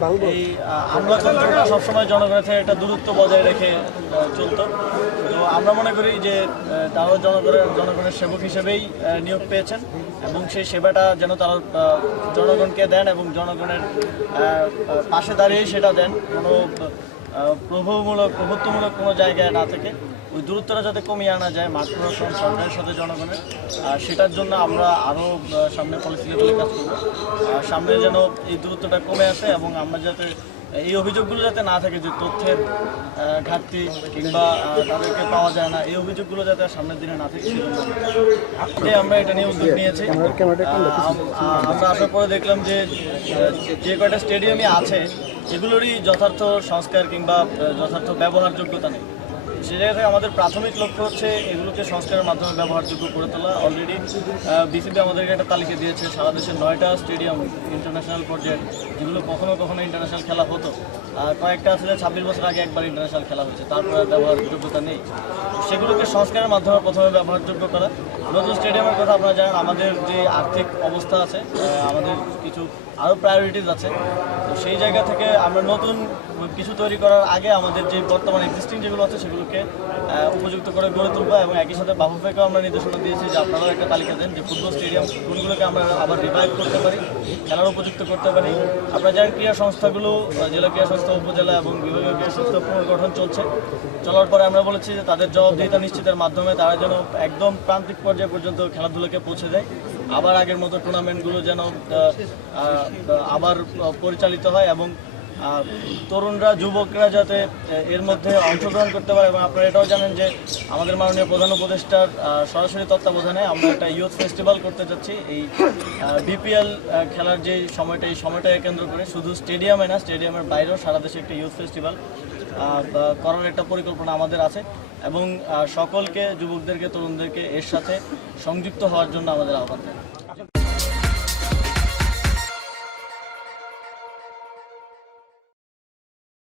এই আমলাতন্ত্রটা সবসময় জনগণের থেকে একটা দূরত্ব বজায় রেখে চলতো। তো আমরা মনে করি যে তারাও জনগণের সেবক হিসেবেই নিয়োগ পেয়েছেন এবং সেই সেবাটা যেন তারা জনগণকে দেন এবং জনগণের পাশে দাঁড়িয়েই সেটা দেন, কোনো প্রভুত্বমূলক কোনো জায়গায় না থেকে ওই দূরত্বটা যাতে কমিয়ে আনা যায় মাঠ প্রশাসন সরকারের সাথে জনগণের, সেটার জন্য আমরা আরও সামনে পলিসি লেভেলে কাজ করব। সামনে যেন এই দূরত্বটা কমে আসে এবং আমরা যাতে এই অভিযোগগুলো যাতে না থাকে যে তথ্যের ঘাটতি কিংবা তাদেরকে পাওয়া যায় না, এই অভিযোগগুলো যাতে সামনের দিনে না থাকে সেজন্য আমরা এটা নিয়ে উদ্যোগ নিয়েছি। আমরা আসার পরে দেখলাম যে যে কয়টা স্টেডিয়ামই আছে এগুলোরই যথার্থ সংস্কার কিংবা যথার্থ ব্যবহারযোগ্যতা নেই। সে জায়গা থেকে আমাদের প্রাথমিক লক্ষ্য হচ্ছে এগুলোকে সংস্কারের মাধ্যমে ব্যবহারযোগ্য করে তোলা। অলরেডি বিসিবি আমাদেরকে একটা তালিকা দিয়েছে সারা দেশের 9টা স্টেডিয়াম ইন্টারন্যাশনাল পর্যায়ে, যেগুলো কখনো কখনো ইন্টারন্যাশনাল খেলা হতো, আর কয়েকটা আসলে 26 বছর আগে একবার ইন্টারন্যাশনাল খেলা হয়েছে, তারপরে ব্যবহারযোগ্যতা নেই। সেগুলোকে সংস্কারের মাধ্যমে প্রথমে ব্যবহারযোগ্য করা। নতুন স্টেডিয়ামের কথা আপনারা জানেন, আমাদের যে আর্থিক অবস্থা আছে, আমাদের কিছু আরও প্রায়োরিটিস আছে। তো সেই জায়গা থেকে আমরা নতুন কিছু তৈরি করার আগে আমাদের যে বর্তমান এক্সিস্টিং যেগুলো আছে সেগুলোকে উপযুক্ত করে গড়ে তুলবো এবং একই সাথে বাফুফেকেও আমরা নির্দেশনা দিয়েছি যে আপনারাও একটা তালিকা দেন যে ফুটবল স্টেডিয়াম কোনগুলোকে আমরা আবার রিভাইভ করতে পারি, খেলার উপযুক্ত করতে পারি। আপনারা জানেন ক্রীড়া সংস্থাগুলো, জেলা ক্রীড়া সংস্থা, উপজেলা এবং বিভাগীয় ক্রীড়া সংস্থা পুনর্গঠন চলার পরে আমরা বলেছি যে তাদের জবাবদিহিতা নিশ্চিতের মাধ্যমে তারা যেন একদম প্রান্তিক পর্যায়ে পর্যন্ত খেলাধুলাকে পৌঁছে দেয়, আবার আগের মতো টুর্নামেন্টগুলো যেন আবার পরিচালিত হয় এবং তরুণরা, যুবকরা যাতে এর মধ্যে অংশগ্রহণ করতে পারে। এবং আপনারা এটাও জানেন যে আমাদের মাননীয় প্রধান উপদেষ্টার সরাসরি তত্ত্বাবধানে আমরা একটা ইউথ ফেস্টিভ্যাল করতে যাচ্ছি। এই বিপিএল খেলার যে সময়টা, এই সময়টাকে কেন্দ্র করে শুধু স্টেডিয়ামে না, স্টেডিয়ামের বাইরেও সারা দেশে একটা ইউথ ফেস্টিভ্যাল করার একটা পরিকল্পনা আমাদের আছে এবং সকলকে, যুবকদেরকে, তরুণদেরকে এর সাথে সংযুক্ত হওয়ার জন্য আমাদের আহ্বান।